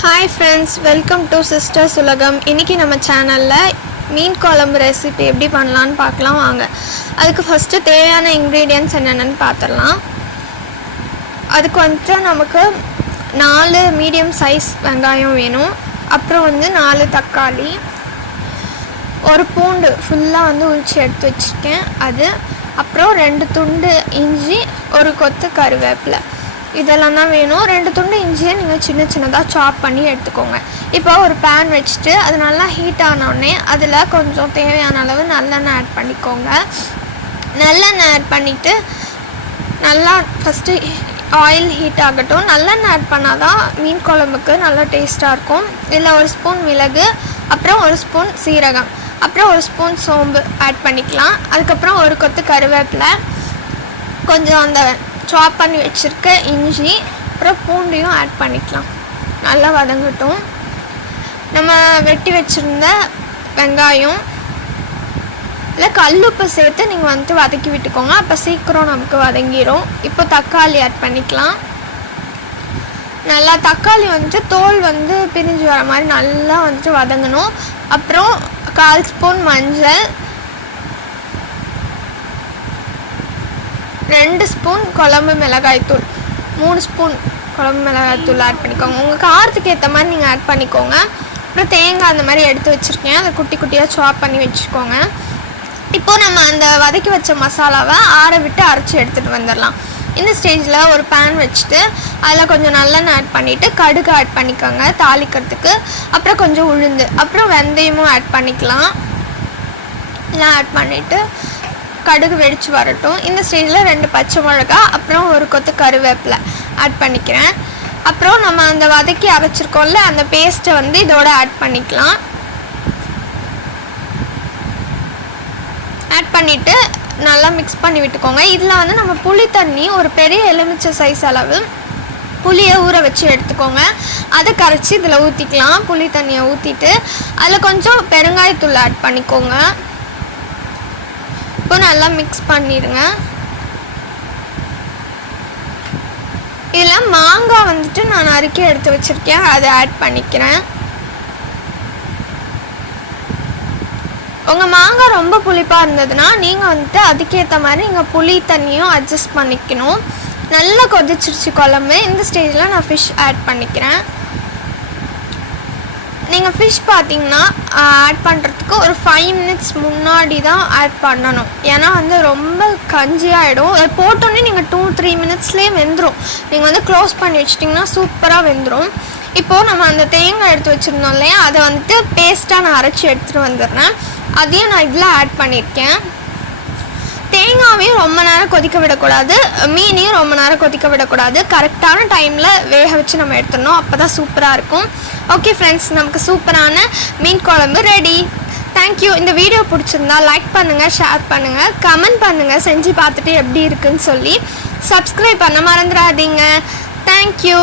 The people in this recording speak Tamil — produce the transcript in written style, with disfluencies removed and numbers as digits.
Hi friends, welcome to Sisters Ulagam. இன்னைக்கு நம்ம சேனல்ல மீன் குழம்பு ரெசிபி எப்படி பண்ணலாம்னு பார்க்கலாம் வாங்க. அதுக்கு ஃபர்ஸ்ட் தேவையான ingredients என்னென்னன்னு பார்த்தறலாம். அதுக்கு வந்து நமக்கு 4 மீடியம் சைஸ் வெங்காயம் வேணும். அப்புறம் வந்து 4 தக்காளி, ஒரு பூண்டு ஃபுல்லா வந்து உரிச்சு எடுத்து வச்சிருக்கேன். அது அப்புறம் 2 துண்டு இஞ்சி, ஒரு கொத்து கறிவேப்பிலை. இதெல்லாம் தான் வேணும். 2 துண்டு இஞ்சியை நீங்கள் சின்ன சின்னதாக சாப் பண்ணி எடுத்துக்கோங்க. இப்போ ஒரு பேன் வச்சுட்டு அது நல்லா ஹீட் ஆனோடனே அதில் கொஞ்சம் தேவையான அளவு நல்லெண்ணெய் ஆட் பண்ணிக்கோங்க. நல்லெண்ணெய் ஆட் பண்ணிவிட்டு நல்லா ஃபஸ்ட்டு ஆயில் ஹீட் ஆகட்டும். நல்லெண்ணெய் ஆட் பண்ணால் தான் மீன் குழம்புக்கு நல்லா டேஸ்ட்டாக இருக்கும். இதில் ஒரு ஸ்பூன் மிளகு, அப்புறம் ஒரு ஸ்பூன் சீரகம், அப்புறம் ஒரு ஸ்பூன் சோம்பு ஆட் பண்ணிக்கலாம். அதுக்கப்புறம் ஒரு கொத்து கறிவேப்பிலை, கொஞ்சம் அந்த சாப் பண்ணி வச்சுருக்க இஞ்சி, அப்புறம் பூண்டையும் ஆட் பண்ணிக்கலாம். நல்லா வதங்கட்டும். நம்ம வெட்டி வச்சுருந்த வெங்காயம் இல்லை கல்லுப்பு சேர்த்து நீங்கள் வந்துட்டு வதக்கி விட்டுக்கோங்க. அப்போ சீக்கிரம் நமக்கு வதங்கிடும். இப்போ தக்காளி ஆட் பண்ணிக்கலாம். நல்லா தக்காளி வந்துட்டு தோல் வந்து பிரிஞ்சு வர மாதிரி நல்லா வந்துட்டு வதங்கணும். அப்புறம் 1/4 ஸ்பூன் மஞ்சள், 2 ஸ்பூன் குழம்பு மிளகாய்த்தூள், 3 ஸ்பூன் குழம்பு மிளகாய்த்தூள் ஆட் பண்ணிக்கோங்க. உங்கள் காரத்துக்கு ஏற்ற மாதிரி நீங்கள் ஆட் பண்ணிக்கோங்க. அப்புறம் தேங்காய் அந்த மாதிரி எடுத்து வச்சுருக்கேன், அதை குட்டி குட்டியாக சாப் பண்ணி வச்சுக்கோங்க. இப்போது நம்ம அந்த வதக்கி வச்ச மசாலாவை ஆற விட்டு அரைச்சி எடுத்துகிட்டு வந்துடலாம். இந்த ஸ்டேஜில் ஒரு பேன் வச்சுட்டு அதில் கொஞ்சம் நல்லெண்ணெய் ஆட் பண்ணிவிட்டு கடுகு ஆட் பண்ணிக்கோங்க தாளிக்கிறதுக்கு. அப்புறம் கொஞ்சம் உளுந்து, அப்புறம் வெந்தயமும் ஆட் பண்ணிக்கலாம். எல்லாம் ஆட் பண்ணிவிட்டு கடுகு வெடித்து வரட்டும். இந்த ஸ்டேஜில் 2 பச்சை மிளகா, அப்புறம் ஒரு கொத்து கறிவேப்பிலை ஆட் பண்ணிக்கிறேன். அப்புறம் நம்ம அந்த வதக்கி அரைச்சிருக்கோம்ல அந்த பேஸ்ட்டை வந்து இதோட ஆட் பண்ணிக்கலாம். ஆட் பண்ணிவிட்டு நல்லா மிக்ஸ் பண்ணி விட்டுக்கோங்க. இதில் வந்து நம்ம புளி தண்ணி ஒரு பெரிய எலுமிச்சை சைஸ் அளவு புளியை ஊற வச்சு எடுத்துக்கோங்க. அதை கரைச்சி இதில் ஊற்றிக்கலாம். புளி தண்ணியை ஊற்றிட்டு அதில் கொஞ்சம் பெருங்காயத்தூள் ஆட் பண்ணிக்கோங்க. இப்போ நல்லா மிக்ஸ் பண்ணிடுங்க. இதில் மாங்காய் வந்துட்டு நான் நறுக்கி எடுத்து வச்சுருக்கேன், அதை ஆட் பண்ணிக்கிறேன். உங்கள் மாங்காய் ரொம்ப புளிப்பாக இருந்ததுன்னா நீங்கள் வந்துட்டு அதுக்கேற்ற மாதிரி நீங்கள் புளி தண்ணியும் அட்ஜஸ்ட் பண்ணிக்கணும். நல்லா கொதிச்சிருச்சு குழம்பு. இந்த ஸ்டேஜில் நான் ஃபிஷ் ஆட் பண்ணிக்கிறேன். நீங்கள் ஃபிஷ் பார்த்தீங்கன்னா ஆட் பண்ணுறதுக்கு ஒரு 5 மினிட்ஸ் முன்னாடி தான் ஆட் பண்ணணும். ஏன்னா வந்து ரொம்ப கஞ்சியாகிடும். அது போட்டோன்னே நீங்கள் 2-3 மினிட்ஸ்லேயே வெந்துடும். நீங்கள் வந்து க்ளோஸ் பண்ணி வச்சிட்டிங்கன்னா சூப்பராக வெந்துடும். இப்போது நம்ம அந்த தேங்காய் எடுத்து வச்சுருந்தோம் இல்லையா, அதை வந்துட்டு பேஸ்ட்டாக நான் அரைச்சி எடுத்துகிட்டு வந்துடுறேன். அதையும் நான் இதில் ஆட் பண்ணியிருக்கேன். தேங்காவையும் ரொம்ப நேரம் கொதிக்க விடக்கூடாது, மீனையும் ரொம்ப நேரம் கொதிக்க விடக்கூடாது. கரெக்டான டைமில் வேக வச்சு நம்ம எடுத்துடணும். அப்போ தான் சூப்பராக இருக்கும். ஓகே ஃப்ரெண்ட்ஸ், நமக்கு சூப்பரான மீன் குழம்பு ரெடி. தேங்க்யூ. இந்த வீடியோ பிடிச்சிருந்தா லைக் பண்ணுங்கள், ஷேர் பண்ணுங்கள், கமெண்ட் பண்ணுங்கள், செஞ்சு பார்த்துட்டு எப்படி இருக்குன்னு சொல்லி. சப்ஸ்கிரைப் பண்ண மறந்துடாதீங்க. தேங்க்யூ.